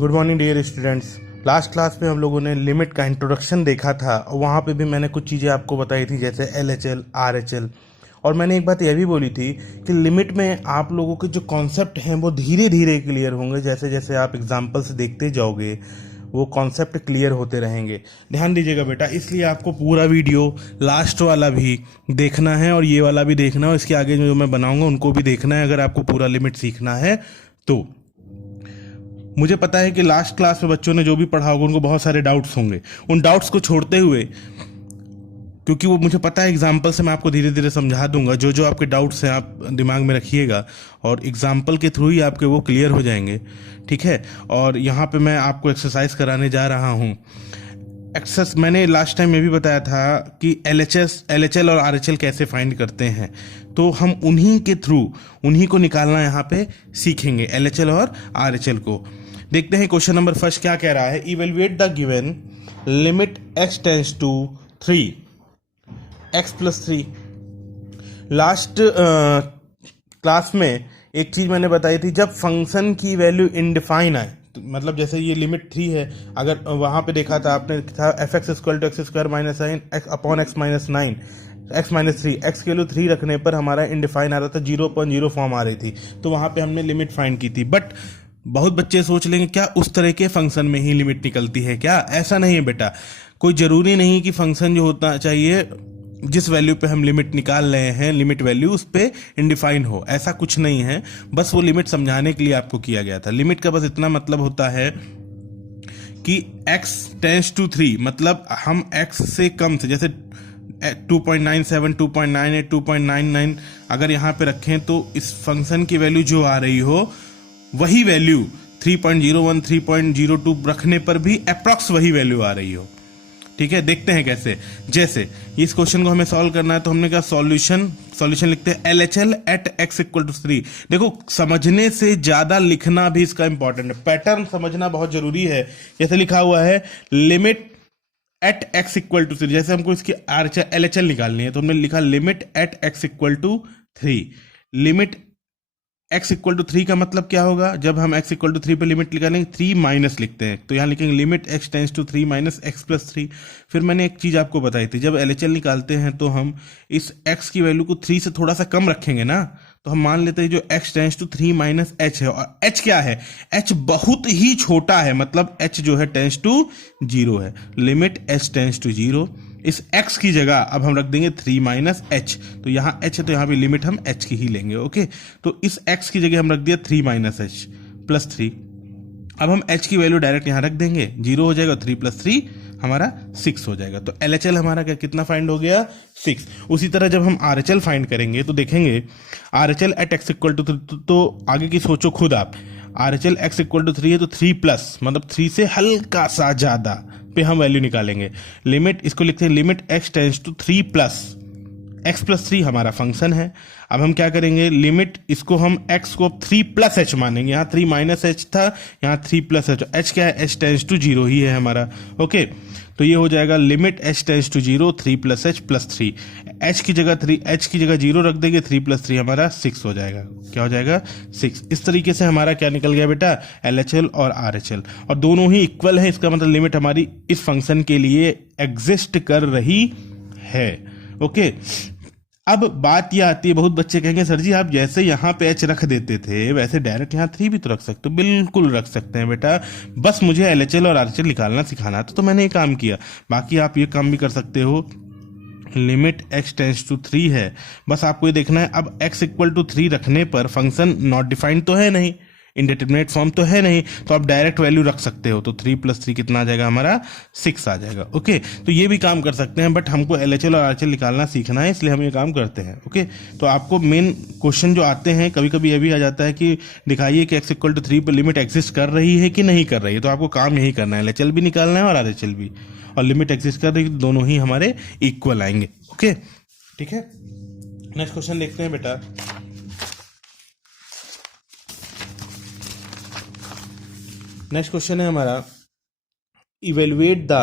Good morning dear students. Last class में हम लोगों ने लिमिट का इंट्रोडक्शन देखा था और वहाँ पे भी मैंने कुछ चीज़ें आपको बताई थी जैसे LHL RHL। और मैंने एक बात यह भी बोली थी कि लिमिट में आप लोगों के जो कॉन्सेप्ट हैं वो धीरे धीरे क्लियर होंगे, जैसे जैसे आप एग्जाम्पल से देखते जाओगे वो कॉन्सेप्ट क्लियर होते रहेंगे। ध्यान दीजिएगा बेटा, इसलिए आपको पूरा वीडियो लास्ट वाला भी देखना है और ये वाला भी देखना है और इसके आगे जो मैं बनाऊंगा उनको भी देखना है अगर आपको पूरा लिमिट सीखना है तो। मुझे पता है कि लास्ट क्लास में बच्चों ने जो भी पढ़ा होगा उनको बहुत सारे डाउट्स होंगे। उन डाउट्स को छोड़ते हुए, क्योंकि वो मुझे पता है एग्जाम्पल से मैं आपको धीरे धीरे समझा दूंगा, जो जो आपके डाउट्स हैं आप दिमाग में रखिएगा और एग्जाम्पल के थ्रू ही आपके वो क्लियर हो जाएंगे, ठीक है। और यहाँ पे मैं आपको एक्सरसाइज कराने जा रहा हूँ। एक्सेस मैंने लास्ट टाइम ये भी बताया था कि LHL और RHL कैसे फाइंड करते हैं, तो हम उन्हीं के थ्रू उन्हीं को निकालना यहाँ पे सीखेंगे, LHL और RHL को। देखते हैं क्वेश्चन नंबर फर्स्ट क्या कह रहा है। Evaluate the given limit x tends to 3 x + 3। Last class में एक चीज मैंने बताई थी, जब फंक्शन की वैल्यू इनडिफाइन आए, तो मतलब जैसे ये लिमिट 3 है, अगर वहां पे देखा था आपने था fx = x² - sin x/x - 9 x - 3 x के लिए 3 रखने पर हमारा इनडिफाइन आ रहा था, 0.0 फॉर्म आ रही थी, तो वहां पे हमने लिमिट फाइंड की थी। बट बहुत बच्चे सोच लेंगे क्या उस तरह के फंक्शन में ही लिमिट निकलती है क्या? ऐसा नहीं है बेटा, कोई जरूरी नहीं कि फंक्शन जो होता चाहिए जिस वैल्यू पे हम लिमिट निकाल रहे हैं, लिमिट वैल्यू उस पे इनडिफाइन हो, ऐसा कुछ नहीं है। बस वो लिमिट समझाने के लिए आपको किया गया था। लिमिट का बस इतना मतलब होता है कि x टेंड्स टू 3, मतलब हम x से कम से, जैसे 2.97 2.98 2.99 अगर यहाँ पे रखें तो इस फंक्शन की वैल्यू जो आ रही हो वही वैल्यू 3.01 3.02 रखने पर भी अप्रॉक्स वही वैल्यू आ रही हो, ठीक है। देखते हैं कैसे। जैसे इस क्वेश्चन को हमें सॉल्व करना है तो हमने कहा सॉल्यूशन लिखते हैं LHL at x = 3। देखो, समझने से ज्यादा लिखना भी इसका इंपॉर्टेंट है, पैटर्न समझना बहुत जरूरी है। जैसे लिखा हुआ है लिमिट एट x = 3, जैसे हमको इसकी LHL निकालनी है तो हमने लिखा limit at x = 3। Limit x = 3 का मतलब क्या होगा? जब हम x = 3 पे लिमिट निकालेंगे 3 माइनस लिखते हैं, तो यहाँ लिखेंगे limit x tends to 3 - x + 3। फिर मैंने एक चीज आपको बताई थी, जब LHL निकालते हैं तो हम इस x की वैल्यू को 3 से थोड़ा सा कम रखेंगे ना, तो हम मान लेते हैं जो x टेंड्स टू 3 - h है, और h क्या है? h बहुत ही छोटा है, मतलब h जो है टेंड्स टू 0 है। लिमिट h टेंड्स टू 0, इस x की जगह अब हम रख देंगे 3 - h, तो यहाँ h है तो यहाँ भी लिमिट हम h की ही लेंगे, ओके। तो इस x की जगह हम रख दिया 3 - h + 3। अब हम h की वैल्यू डायरेक्ट यहाँ रख देंगे, 0 हो जाएगा, 3 + 3 हमारा 6 हो जाएगा। तो LHL हमारा क्या कितना फाइंड हो गया? 6। उसी तरह जब हम RHL फाइंड करेंगे तो देखेंगे RHL at x = 3, तो आगे की सोचो खुद आप। RHL x = 3 है तो 3+, मतलब 3 से हल्का सा ज्यादा पे हम वैल्यू निकालेंगे। लिमिट इसको लिखते हैं limit x tends to 3+, x + 3 हमारा फंक्शन है। अब हम क्या करेंगे, लिमिट इसको हम x को 3+ h मानेंगे, यहाँ 3 - h था, यहाँ 3+ h। h क्या है? h टेंड्स टू 0 ही है हमारा, ओके। तो ये हो जाएगा limit h tends to 0 3+ h + 3। h की जगह 0 रख देंगे, 3 + 3 हमारा 6 हो जाएगा। क्या हो जाएगा? 6। इस तरीके से हमारा क्या निकल गया बेटा? LHL और RHL, और दोनों ही इक्वल है, इसका मतलब लिमिट हमारी इस फंक्शन के लिए एग्जिस्ट कर रही है, ओके। अब बात यह आती है, बहुत बच्चे कहेंगे सर जी आप जैसे यहाँ पे h रख देते थे वैसे डायरेक्ट यहाँ 3 भी तो रख सकते हो। बिल्कुल रख सकते हैं बेटा, बस मुझे LHL और RHL निकालना सिखाना था तो मैंने ये काम किया। बाकी आप ये काम भी कर सकते हो। लिमिट x टेंड्स टू 3 है, बस आपको ये देखना है अब x = 3 रखने पर फंक्शन नॉट डिफाइंड तो है नहीं, इंडेटरमिनेट फॉर्म तो है नहीं, तो आप डायरेक्ट वैल्यू रख सकते हो। तो 3 + 3 कितना आ जाएगा हमारा? 6 आ जाएगा, ओके। तो ये भी काम कर सकते हैं, बट हमको LHL और RHL निकालना सीखना है, इसलिए हम ये काम करते हैं, ओके। तो आपको मेन क्वेश्चन जो आते हैं कभी कभी ये भी आ जाता है कि दिखाइए कि x = 3 पर लिमिट एग्जिस्ट कर रही है कि नहीं कर रही है, तो आपको काम यही करना है, LHL भी निकालना है और RHL भी, और लिमिट एग्जिस्ट कर रही है, दोनों ही हमारे इक्वल आएंगे, ओके, ठीक है। नेक्स्ट क्वेश्चन देखते हैं बेटा। नेक्स्ट क्वेश्चन है हमारा, evaluate the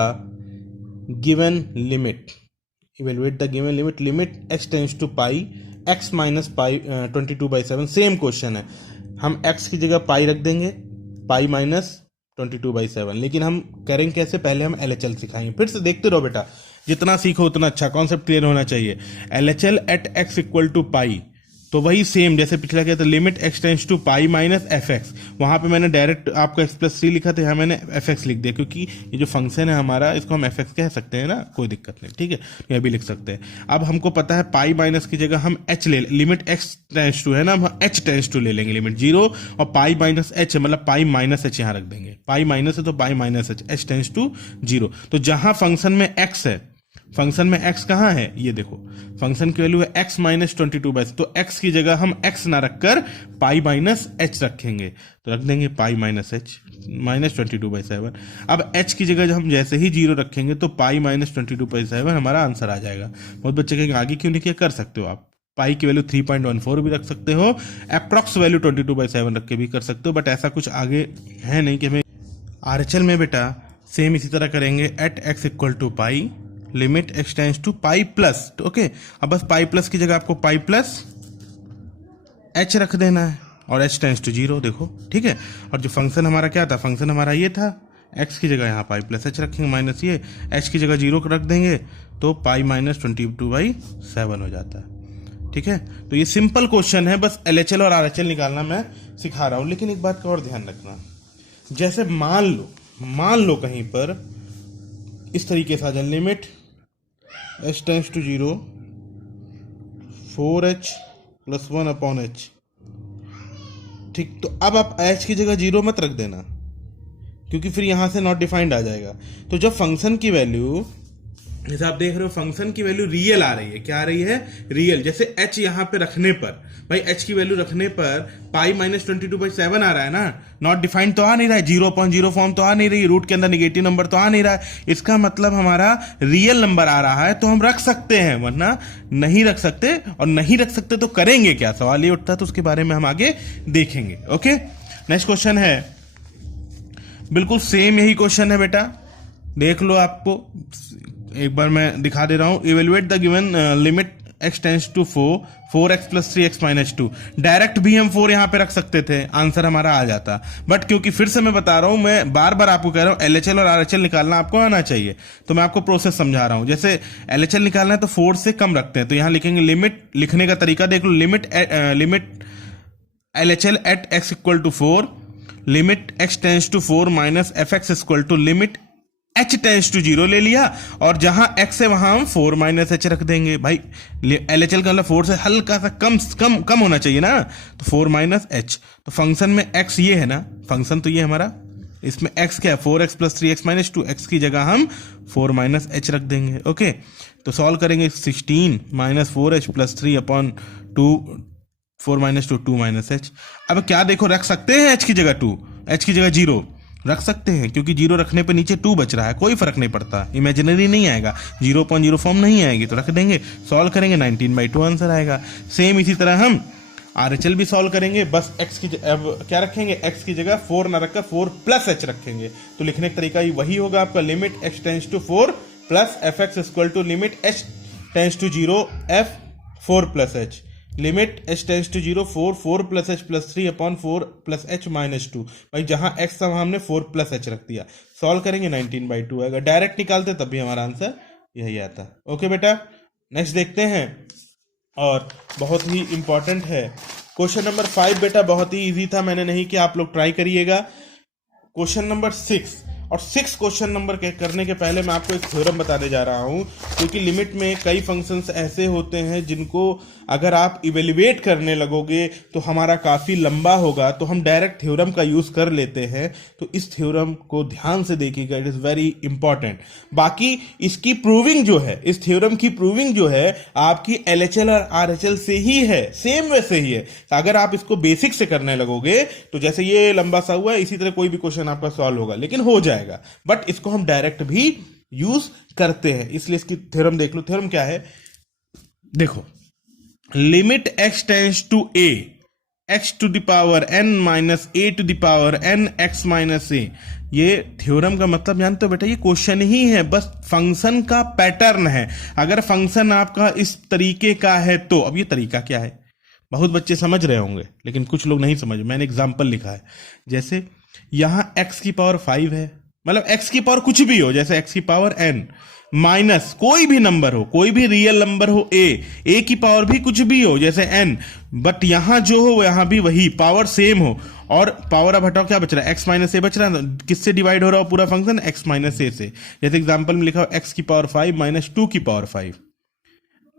given limit limit x tends to pi x - pi 22/7। Same question है, हम x की जगह पाई रख देंगे, पाई - 22/7। लेकिन हम करेंगे कैसे, पहले हम LHL सिखाएंगे। फिर से देखते रहो बेटा, जितना सीखो उतना अच्छा, कॉन्सेप्ट क्लियर होना चाहिए। LHL at x equal to pi, तो वही सेम जैसे पिछला क्या था, limit x tends to pi minus fx। वहां पे मैंने डायरेक्ट आपको x+3 लिखा था, यहाँ मैंने fx लिख दिया, क्योंकि ये जो फंक्शन है हमारा इसको हम fx कह सकते हैं ना, कोई दिक्कत नहीं, ठीक है, ये भी लिख सकते हैं। अब हमको पता है पाई माइनस की जगह हम h ले, लिमिट x टेंस टू है ना, हम h टेंस टू ले लेंगे, लिमिट 0 और पाई माइनस h है, मतलब पाई माइनस h यहाँ रख देंगे, पाई माइनस है तो pi minus h tends to 0। तो जहां फंक्शन में x है, फंक्शन में x कहाँ है, ये देखो फंक्शन की वैल्यू है x माइनस 22/7, तो x की जगह हम x ना रखकर पाई माइनस h रखेंगे, तो रख देंगे पाई माइनस h माइनस 22/7। अब h की जगह हम जैसे ही 0 रखेंगे तो पाई माइनस 22/7 हमारा आंसर आ जाएगा। बहुत बच्चे कहेंगे आगे क्यों नहीं किया, कर सकते हो आप, पाई की वैल्यू 3.14 भी रख सकते हो, अप्रॉक्स वैल्यू 22/7 रख के भी कर सकते हो, बट ऐसा कुछ आगे है नहीं कि हमें। RHL में बेटा सेम इसी तरह करेंगे, at x equal to pi, limit x tends to pi plus, okay. अब बस पाई प्लस की जगह आपको पाई प्लस h रख देना है और h टेंस टू 0, देखो ठीक है। और जो फंक्शन हमारा क्या था, फंक्शन हमारा ये था, x की जगह यहाँ पाई प्लस h रखेंगे, माइनस ये h की जगह 0 रख देंगे, तो पाई माइनस 22/7 हो जाता है, ठीक है। तो ये सिंपल क्वेश्चन है, बस LHL और RHL निकालना मैं सिखा रहा हूं। लेकिन एक बात का और ध्यान रखना, जैसे मान लो कहीं पर इस तरीके से आ जाए, limit h tends to 0 4h + 1/h, ठीक। तो अब आप h की जगह 0 मत रख देना, क्योंकि फिर यहां से नॉट डिफाइंड आ जाएगा। तो जब फंक्शन की वैल्यू, जैसे आप देख रहे हो फंक्शन की वैल्यू रियल आ रही है, क्या आ रही है, रियल, जैसे h यहां पे रखने पर, भाई h की वैल्यू रखने पर पाई माइनस 22/7 आ रहा है ना, नॉट डिफाइंड तो आ नहीं रहा है, 0.0 फॉर्म तो आ नहीं रही, रूट के अंदर नेगेटिव नंबर तो आ नहीं रहा है, इसका मतलब हमारा रियल नंबर आ रहा है, तो हम रख सकते हैं, वरना नहीं रख सकते। और नहीं रख सकते तो करेंगे क्या, सवाल ये उठता है, तो उसके बारे में हम आगे देखेंगे, ओके। नेक्स्ट क्वेश्चन है, बिल्कुल सेम यही क्वेश्चन है बेटा, देख लो, आपको एक बार मैं दिखा दे रहा हूं। Evaluate the given limit x tends to 4x + 3x - 2। Direct भी हम 4 यहां पे रख सकते थे, आंसर हमारा आ जाता, बट क्योंकि फिर से मैं बता रहा हूं, मैं बार बार आपको कह रहा हूं LHL और RHL निकालना आपको आना चाहिए, तो मैं आपको प्रोसेस समझा रहा हूं। जैसे LHL निकालना है तो 4 से कम रखते हैं, तो यहां लिखेंगे लिमिट, लिखने का तरीका देख लो, limit LHL at x equal to 4, limit x tends to 4 minus fx equal to limit h tends to 0 ले लिया, और जहां x है वहां हम 4 माइनस h रख देंगे। भाई LHL का मतलब 4 से हल्का सा कम होना चाहिए ना, तो 4 माइनस h। तो फंक्शन में x ये है ना, फंक्शन तो ये हमारा, इसमें x क्या है, 4x + 3x - 2, x की जगह हम 4 माइनस h रख देंगे, ओके। तो सॉल्व करेंगे, 16 - 4h + 3/2, 4 - 2 2 - h। अब क्या देखो, रख सकते हैं h की जगह 2, h की जगह 0 रख सकते हैं, क्योंकि 0 रखने पे नीचे 2 बच रहा है, कोई फर्क नहीं पड़ता, इमेजिनरी नहीं आएगा, 0.0 फॉर्म नहीं आएगी, तो रख देंगे, सॉल्व करेंगे, 19/2 आंसर आएगा। सेम इसी तरह हम RHL भी सॉल्व करेंगे, बस x की अब क्या रखेंगे, x की जगह 4 ना रखकर 4 + h रखेंगे, तो लिखने का तरीका वही होगा आपका, limit x tends to 4 plus fx equal to limit h tends to 0 f 4 + h, limit h tends to 0 4 + h + 3/4 + h - 2। भाई जहां x था वहां हमने 4 + h रख दिया, सॉल्व करेंगे, 19/2 आएगा। डायरेक्ट निकालते तब भी हमारा आंसर यही आता, ओके बेटा। नेक्स्ट देखते हैं, और बहुत ही इंपॉर्टेंट है क्वेश्चन नंबर 5 बेटा, बहुत ही इजी था, मैंने नहीं किया, आप लोग ट्राई करिएगा। क्वेश्चन नंबर 6, और 6 क्वेश्चन नंबर करने के पहले मैं आपको एक थ्योरम बताने जा रहा हूं, क्योंकि लिमिट में कई फंक्शंस ऐसे होते हैं जिनको अगर आप इवेल्युएट करने लगोगे तो हमारा काफी लंबा होगा, तो हम डायरेक्ट थ्योरम का यूज कर लेते हैं। तो इस थ्योरम को ध्यान से देखिएगा, इट इज वेरी इंपॉर्टेंट। बाकी इसकी प्रूविंग जो है, इस थ्योरम की प्रूविंग जो है आपकी LHL और RHL से ही है, सेम वैसे ही है। अगर आप इसको बेसिक से करने लगोगे तो जैसे ये लंबा सा हुआ है, इसी तरह कोई भी क्वेश्चन आपका सॉल्व होगा, लेकिन हो जाएगा, बट इसको हम डायरेक्ट भी यूज करते हैं, इसलिए इसकी थ्योरम देख लो। थ्योरम क्या है, देखो, limit x tends to a x to the power n minus a to the power n x minus a, ये थ्योरम का मतलब जानते हो बेटा, ये क्वेश्चन ही है, बस फंक्शन का पैटर्न है। अगर फंक्शन आपका इस तरीके का है तो, अब ये तरीका क्या है, बहुत बच्चे समझ रहे होंगे लेकिन कुछ लोग नहीं समझ, मैंने एग्जाम्पल लिखा है। जैसे यहाँ x की पावर 5 है, मतलब x की पावर कुछ भी हो, जैसे x की पावर n माइनस कोई भी नंबर हो, कोई भी रियल नंबर हो, a की पावर भी कुछ भी हो जैसे n, बट यहां जो हो यहां भी वही पावर सेम हो, और पावर अब हटाओ क्या बच रहा है, x माइनस ए बच रहा है, किससे डिवाइड हो रहा हो पूरा फंक्शन, x माइनस ए से। जैसे एग्जांपल में लिखा हो x की पावर 5 माइनस 2 की पावर 5,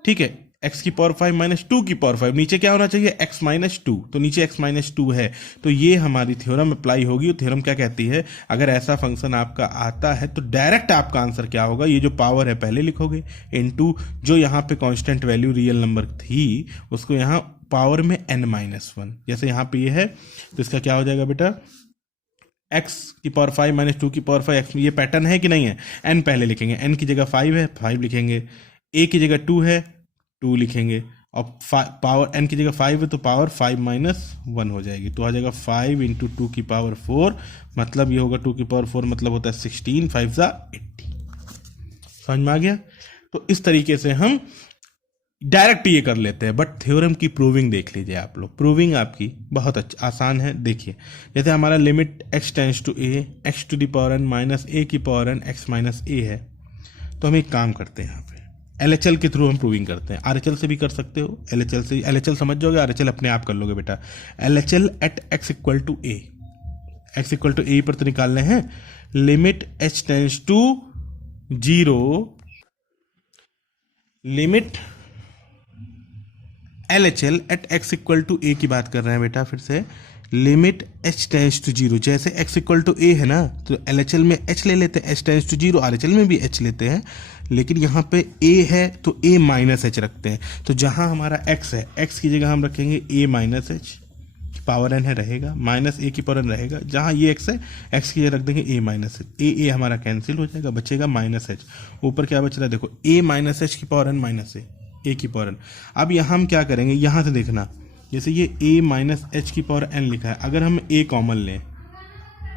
ठीक है, x की पावर 5 माइनस 2 की पावर 5, नीचे क्या होना चाहिए x माइनस 2, तो नीचे x माइनस 2 है, तो ये हमारी थ्योरम अप्लाई होगी। थ्योरम क्या कहती है, अगर ऐसा फंक्शन आपका आता है तो डायरेक्ट आपका आंसर क्या होगा, ये जो पावर है पहले लिखोगे इनटू जो यहाँ पे कांस्टेंट वैल्यू रियल नंबर थी उसको यहाँ पावर में n माइनस 1, जैसे यहाँ पे ये है तो इसका क्या हो जाएगा बेटा, x की पावर 5 माइनस 2 की पावर 5, ये पैटर्न है कि नहीं है, n पहले लिखेंगे, n की जगह 5 है 5 लिखेंगे, a की जगह 2 है 2 लिखेंगे, और पावर n की जगह 5 है तो पावर 5 माइनस 1 हो जाएगी, तो आ जाएगा 5 इंटू 2 की पावर 4, मतलब ये होगा 2 की पावर 4 मतलब होता है 16, 5 सा 80। समझ में आ गया। तो इस तरीके से हम डायरेक्ट ये कर लेते हैं, बट थ्योरम की प्रूविंग देख लीजिए आप लोग, प्रूविंग आपकी बहुत आसान है। देखिए जैसे हमारा limit x tends to a x to the power n minus a की power n x minus a है, तो हम एक काम करते हैं यहाँ पे LHL के थ्रू हम प्रूविंग करते हैं, RHL से भी कर सकते हो, LHL से, LHL समझ जाओगे, RHL अपने आप कर लोगे बेटा। LHL at x equal to a, x equal to a पर तो निकालने हैं, limit h tends to 0, limit LHL at x equal to a की बात कर रहे हैं बेटा, फिर से लिमिट h टेंड्स टू 0, जैसे x इक्वल टू a है ना तो LHL में h ले लेते हैं, h टेंड्स टू 0, RHL में भी h लेते हैं, लेकिन यहाँ पे a है तो a माइनस h रखते हैं, तो जहाँ हमारा x है x की जगह हम रखेंगे a minus h, power n है रहेगा, माइनस a की पावर n रहेगा, जहाँ ये x है x की जगह रख देंगे a माइनस h, a हमारा कैंसिल हो जाएगा, बचेगा माइनस h, ऊपर क्या बच रहा है देखो a माइनस h की पावर n माइनस a की पावर n। अब यहाँ हम क्या करेंगे, यहाँ से देखना, जैसे ये a माइनस h की पावर n लिखा है, अगर हम a कॉमन लें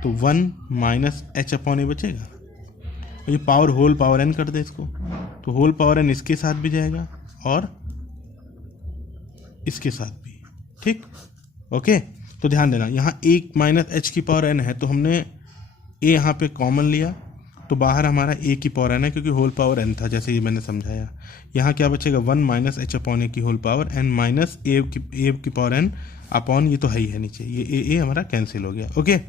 तो 1 माइनस h अपॉन ए बचेगा, और ये पावर होल पावर n कर दे इसको, तो होल पावर n इसके साथ भी जाएगा और इसके साथ भी, ठीक, ओके। तो ध्यान देना यहाँ 1 माइनस h की पावर n है, तो हमने a यहाँ पे कॉमन लिया तो बाहर हमारा a की पावर n है, क्योंकि होल पावर n था, जैसे ये मैंने समझाया। यहाँ क्या बचेगा 1 माइनस h अपॉन ए की whole power n minus a की पावर n अपॉन, ये तो है ही है नीचे, ये a हमारा कैंसिल हो गया, ओके।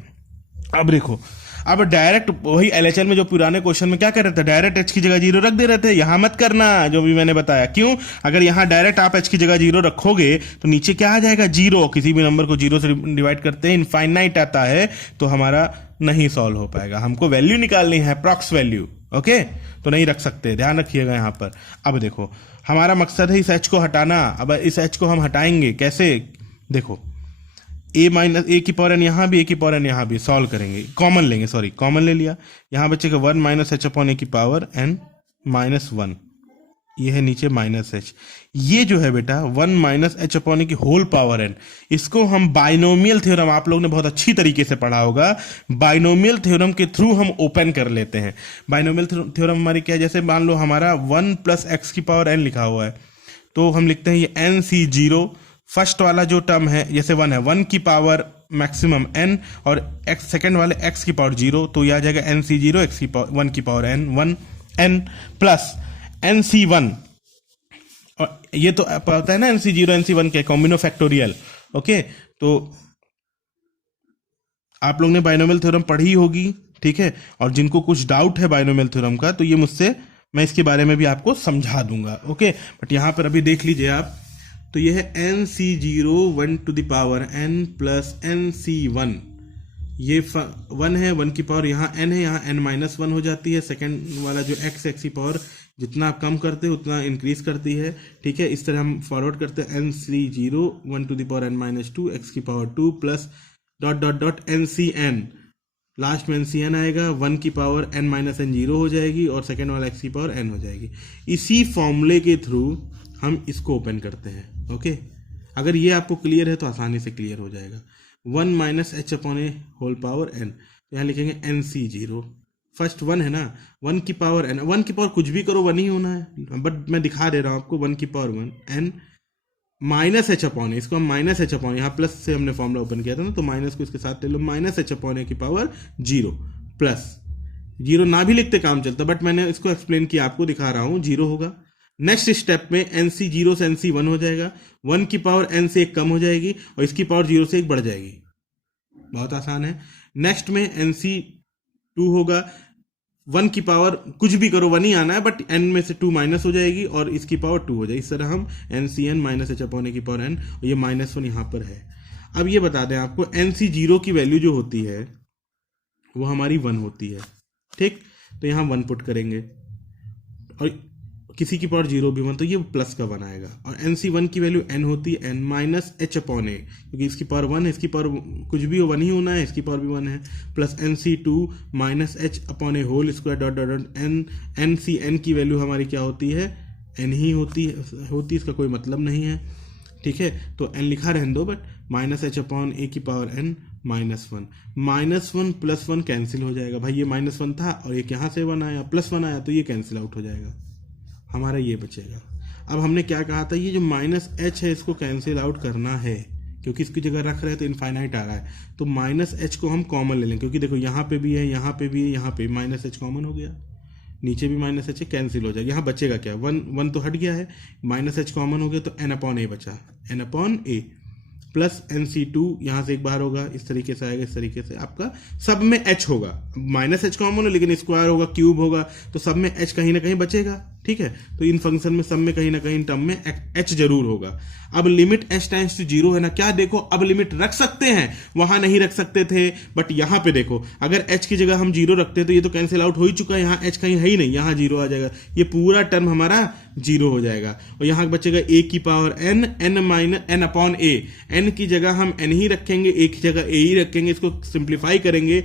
अब देखो, अब डायरेक्ट वही LHL में जो पुराने क्वेश्चन में क्या कर रहे थे, डायरेक्ट h की जगह 0 रख दे रहे थे, यहां मत करना जो भी मैंने बताया, क्यों, अगर यहां डायरेक्ट आप h की जगह 0 रखोगे तो नीचे क्या आ जाएगा 0, किसी भी नंबर को 0 से डिवाइड करते हैं इनफाइनाइट आता है, तो हमारा नहीं सॉल्व हो पाएगा, हमको वैल्यू निकालनी है अप्रॉक्स वैल्यू, ओके, तो नहीं रख सकते, ध्यान रखिएगा यहाँ पर। अब देखो हमारा मकसद है इस h को हटाना, अब इस h को हम हटाएंगे कैसे, देखो a माइनस a की पावर n यहाँ भी, a की पावर n यहाँ भी, सॉल्व करेंगे, कॉमन लेंगे, सॉरी कॉमन ले लिया, यहाँ बचेगा 1 माइनस h अपॉन a की पावर n माइनस 1, ये है नीचे माइनस h, ये जो है बेटा 1 माइनस h अपॉन ए की होल पावर n, इसको हम बाइनोमियल थ्योरम, आप लोग ने बहुत अच्छी तरीके से पढ़ा होगा, बाइनोमियल थ्योरम के थ्रू हम ओपन कर लेते हैं। बाइनोमियल थ्योरम हमारी क्या है, जैसे मान लो हमारा 1 प्लस एक्स की पावर n लिखा हुआ है, तो हम लिखते हैं ये NC0, फर्स्ट वाला जो टर्म है जैसे 1 है, 1 की पावर मैक्सिमम n, और x सेकेंड वाले x की पावर 0, तो यह आ जाएगा NC0 x की पावर 1 की power n 1 n plus NC1, और ये तो पता है ना NC0 NC1 के कॉम्बिनो फैक्टोरियल, ओके। तो आप लोग ने बाइनोमियल थ्योरम पढ़ी होगी, ठीक है, और जिनको कुछ डाउट है बाइनोमियल थ्योरम का तो ये मुझसे, मैं इसके बारे में भी आपको समझा दूंगा, ओके। बट यहां पर अभी देख लीजिए आप, तो ये है NC0 1 to the power n plus NC1, ये 1 है, 1 की पावर यहाँ n है, यहाँ n माइनस 1 हो जाती है, सेकेंड वाला जो x की पावर जितना आप कम करते हो उतना इंक्रीज करती है, ठीक है। इस तरह हम फॉरवर्ड करते हैं NC0 1 to the power n minus 2 x की power 2 plus dot dot dot NCn, last में NCn आएगा, 1 की पावर n माइनस n 0 हो जाएगी, और सेकेंड वाला x की पावर n हो जाएगी। इसी फॉर्मूले के थ्रू हम इसको ओपन करते हैं, ओके। अगर ये आपको क्लियर है तो आसानी से क्लियर हो जाएगा। 1 minus h upon a whole power n, यहाँ लिखेंगे NC0, फर्स्ट 1 है ना, 1 की पावर n, 1 की पावर कुछ भी करो 1 ही होना है, बट मैं दिखा दे रहा हूँ आपको, 1 की power 1 n minus h upon a, इसको हम माइनस एच अपॉन, यहाँ प्लस से हमने फॉर्मूला ओपन किया था ना, तो माइनस को इसके साथ ले लो, माइनस एच अपॉन ए की पावर 0 प्लस, 0 ना भी लिखते काम चलता, बट मैंने इसको एक्सप्लेन किया, आपको दिखा रहा हूं, 0 होगा। नेक्स्ट स्टेप में एनसी 0 से एनसी 1 हो जाएगा, 1 की पावर एन से 1 कम हो जाएगी और इसकी पावर 0 से 1 बढ़ जाएगी, बहुत आसान है। नेक्स्ट में एनसी 2 होगा, 1 की पावर कुछ भी करो 1 ही आना है, बट n में से 2 माइनस हो जाएगी और इसकी पावर 2 हो जाएगी। इस तरह हम n C n minus h upon a की पावर n, और ये -1 यहाँ पर है। अब ये बता दें आपको, एन सी 0 की वैल्यू जो होती है वो हमारी 1 होती है, ठीक, तो यहाँ 1 पुट करेंगे और किसी की पावर 0 भी 1, तो ये प्लस का 1 आएगा। और एन सी 1 की वैल्यू n होती है n माइनस एच अपॉन ए, क्योंकि इसकी पावर 1 है, इसकी पावर कुछ भी हो 1 ही होना है, इसकी पावर भी 1 है, plus n C 2 minus h upon a whole square dot dot dot n C n की वैल्यू हमारी क्या होती है, n ही होती है, इसका कोई मतलब नहीं है, ठीक है, तो n लिखा रहने दो, but minus h upon a की पावर n -1, -1 प्लस 1 कैंसिल हो जाएगा, भाई ये -1 था और एक यहाँ से 1 आया, +1 आया, तो ये कैंसिल आउट हो जाएगा, हमारा ये बचेगा। अब हमने क्या कहा था, ये जो माइनस एच है इसको कैंसिल आउट करना है, क्योंकि इसकी जगह रख रहे हैं तो इनफाइनाइट आ रहा है, तो माइनस एच को हम कॉमन ले लें, क्योंकि देखो यहाँ पे भी है, यहाँ पे भी है, यहाँ पे माइनस एच कॉमन हो गया, नीचे भी माइनस एच कैंसिल हो जाएगा, यहाँ बचेगा क्या, 1 तो हट गया है, माइनस एच कॉमन हो गया, तो n अपॉन ए बचा, n अपॉन ए प्लस एन सी 2 यहाँ से एक बार होगा, इस तरीके से आएगा, इस तरीके से आपका सब में h होगा, माइनस एच कॉमन है लेकिन स्क्वायर होगा, क्यूब होगा, तो सब में h कहीं ना कहीं बचेगा, ठीक है, तो इन फंक्शन में सब में कहीं ना कहीं टर्म में h जरूर होगा। अब लिमिट h टेंड्स टू 0 है ना, क्या देखो, अब लिमिट रख सकते हैं, वहां नहीं रख सकते थे, बट यहां पे देखो, अगर h की जगह हम 0 रखते तो ये तो कैंसिल आउट हो ही चुका है, यहाँ h कहीं है ही नहीं, यहाँ 0 आ जाएगा, ये पूरा टर्म हमारा 0 हो जाएगा, और यहाँ बचेगा a की power n, n minus n upon a, n की जगह हम n ही रखेंगे, a की जगह a ही रखेंगे, इसको सिंप्लीफाई करेंगे,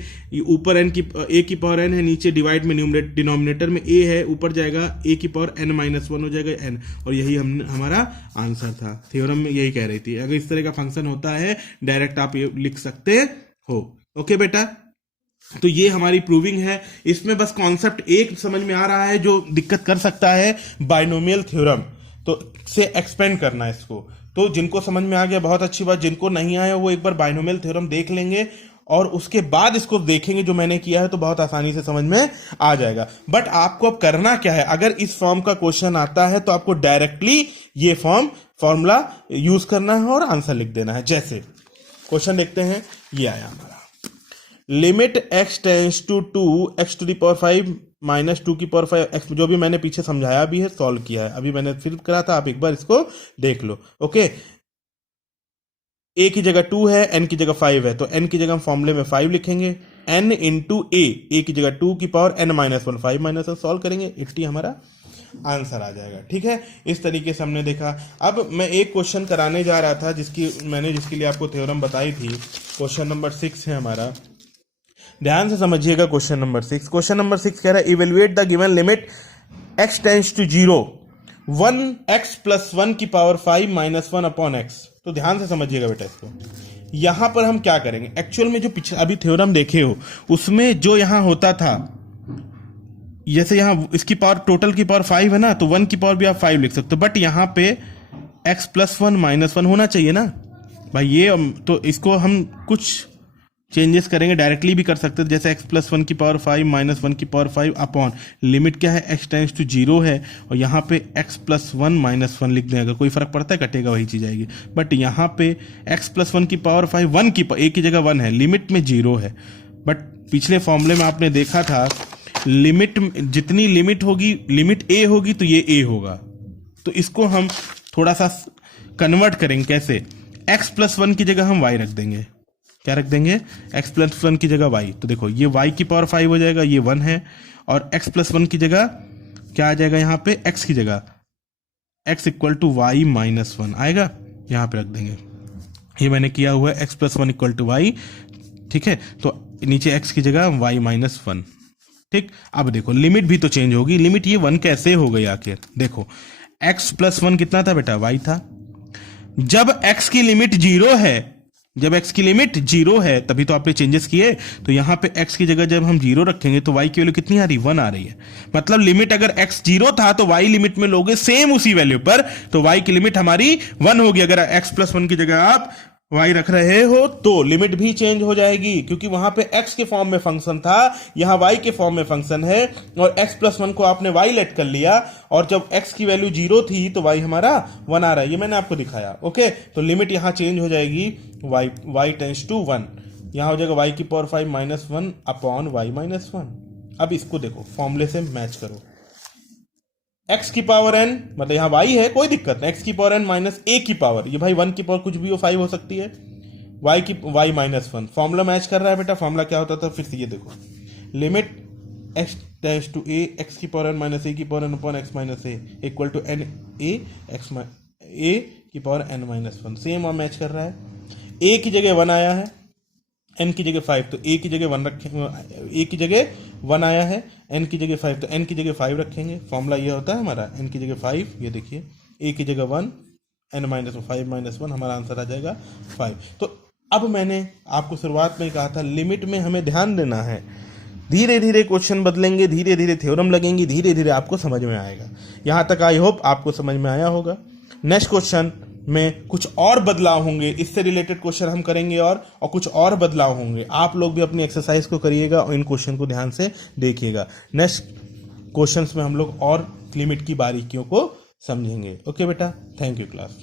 ऊपर n की a की पावर n है, नीचे डिवाइड में डिनोमिनेटर में a है, ऊपर जाएगा a की पावर n -1 हो जाएगा n, और यही हमारा आंसर था, थ्योरम में यही कह रही थी। अगर इस तरह का फंक्शन होता है डायरेक्ट आप ये लिख सकते हो, ओके बेटा, तो ये हमारी प्रूविंग है, इसमें बस कॉन्सेप्ट एक समझ में आ रहा है जो दिक्कत कर सकता है, बाइनोमियल थ्योरम, तो से एक्सपेंड करना है इसको, तो जिनको समझ में आ गया बहुत अच्छी बात, जिनको नहीं आया वो एक बार बाइनोमियल थ्योरम देख लेंगे और उसके बाद इसको देखेंगे जो मैंने किया है, तो बहुत आसानी से समझ में आ जाएगा। बट आपको अब करना क्या है, अगर इस फॉर्म का क्वेश्चन आता है तो आपको डायरेक्टली ये फॉर्मूला यूज करना है और आंसर लिख देना है। जैसे क्वेश्चन देखते हैं, ये आया हमारा, limit x tends to 2 x to the power 5 minus 2 की पावर 5 x, जो भी मैंने पीछे समझाया भी है, सॉल्व किया है, अभी मैंने फिर करा था, आप एक बार इसको देख लो, ओके। a की जगह 2 है, n की जगह 5 है, तो n की जगह हम फॉर्मूले में 5 लिखेंगे, n इंटू a की जगह 2 की पावर n -1, 5 -1 सॉल्व करेंगे, 80 हमारा आंसर आ जाएगा, ठीक है। इस तरीके से हमने देखा। अब मैं एक क्वेश्चन कराने जा रहा था जिसके लिए आपको थ्योरम बताई थी, क्वेश्चन नंबर 6 है हमारा, ध्यान से समझिएगा। क्वेश्चन नंबर 6 कह रहा है, evaluate the given limit x tends to 0 1x plus 1 की पावर 5 -1 अपॉन x। तो ध्यान से समझिएगा बेटा इसको, यहां पर हम क्या करेंगे, एक्चुअल में जो पीछे अभी थ्योरम देखे हो उसमें जो यहां होता था, जैसे यहां इसकी पावर टोटल की पावर 5 है ना, तो 1 की पावर भी आप 5 लिख सकते हो, बट यहां पे x प्लस 1 -1 होना चाहिए ना भाई, ये तो इसको हम कुछ चेंजेस करेंगे, डायरेक्टली भी कर सकते थे, जैसे x प्लस 1 की पावर 5 -1 की पावर 5 अपॉन लिमिट क्या है, x टेंड्स टू 0 है, और यहाँ पे x प्लस 1 -1 लिख दें, अगर कोई फर्क पड़ता है कटेगा वही चीज आएगी, बट यहाँ पे x प्लस 1 की पावर 5 1 की a की जगह 1 है, लिमिट में 0 है, बट पिछले फॉर्मूले में आपने देखा था लिमिट, जितनी लिमिट होगी, लिमिट a होगी तो ये a होगा, तो इसको हम थोड़ा सा कन्वर्ट करेंगे, कैसे, x प्लस 1 की जगह हम y रख देंगे, क्या रख देंगे, x प्लस 1 की जगह y, तो देखो ये y की पावर 5 हो जाएगा, ये 1 है, और x प्लस 1 की जगह क्या आ जाएगा, यहाँ पे x की जगह x इक्वल टू y -1 आएगा, यहाँ पे रख देंगे, ये मैंने किया हुआ है, x प्लस 1 इक्वल टू y, ठीक है, तो नीचे x की जगह y -1, ठीक। अब देखो लिमिट भी तो चेंज होगी, लिमिट ये 1 कैसे हो गई आखिर, देखो x प्लस 1 कितना था बेटा, y था, जब x की लिमिट 0 है, जब x की लिमिट जीरो है तभी तो आपने चेंजेस किए, तो यहाँ पे x की जगह जब हम जीरो रखेंगे तो y की वैल्यू कितनी आ रही, 1 आ रही है। मतलब लिमिट अगर x जीरो था तो y लिमिट में लोगे सेम उसी वैल्यू पर, तो y की लिमिट हमारी 1 होगी। अगर x प्लस 1 की जगह आप y रख रहे हो तो लिमिट भी चेंज हो जाएगी, क्योंकि वहां पे x के फॉर्म में फंक्शन था, यहां y के फॉर्म में फंक्शन है, और x प्लस 1 को आपने y लेट कर लिया, और जब x की वैल्यू जीरो थी तो y हमारा 1 आ रहा है। ये मैंने आपको दिखाया। ओके, तो लिमिट यहां चेंज हो जाएगी, y टेंस टू 1, यहां हो जाएगा y की power 5 minus 1 upon y minus 1। अब इसको देखो, फॉर्मूले से मैच करो, x की पावर n, मतलब यहां y है, कोई दिक्कत नहीं, x की पावर n माइनस a की पावर, ये भाई 1 की पावर कुछ भी हो, 5 हो सकती है, y माइनस 1, फॉर्मूला मैच कर रहा है बेटा। फॉर्मूला क्या होता था, फिर से ये देखो, limit x tends to a, x की पावर n माइनस a की power n upon x minus a equal to n a x a की पावर n माइनस 1, सेम और मैच कर रहा है। a की जगह 1 आया है, n की जगह 5, तो a की जगह 1 रखेंगे, a की जगह 1 आया है, n की जगह 5, तो n की जगह 5 रखेंगे। फॉर्मूला ये होता है हमारा, n की जगह 5, ये देखिए, a की जगह 1, n माइनस 5 माइनस 1, हमारा आंसर आ जाएगा 5। तो अब मैंने आपको शुरुआत में कहा था लिमिट में हमें ध्यान देना है, धीरे धीरे क्वेश्चन बदलेंगे, धीरे धीरे थ्योरम लगेंगे, धीरे धीरे आपको समझ में आएगा। यहां तक आई होप आपको समझ में आया होगा। नेक्स्ट क्वेश्चन में कुछ और बदलाव होंगे, इससे रिलेटेड क्वेश्चन हम करेंगे, और कुछ और बदलाव होंगे। आप लोग भी अपनी एक्सरसाइज को करिएगा और इन क्वेश्चन को ध्यान से देखिएगा। नेक्स्ट क्वेश्चंस में हम लोग और लिमिट की बारीकियों को समझेंगे। ओके बेटा, थैंक यू क्लास।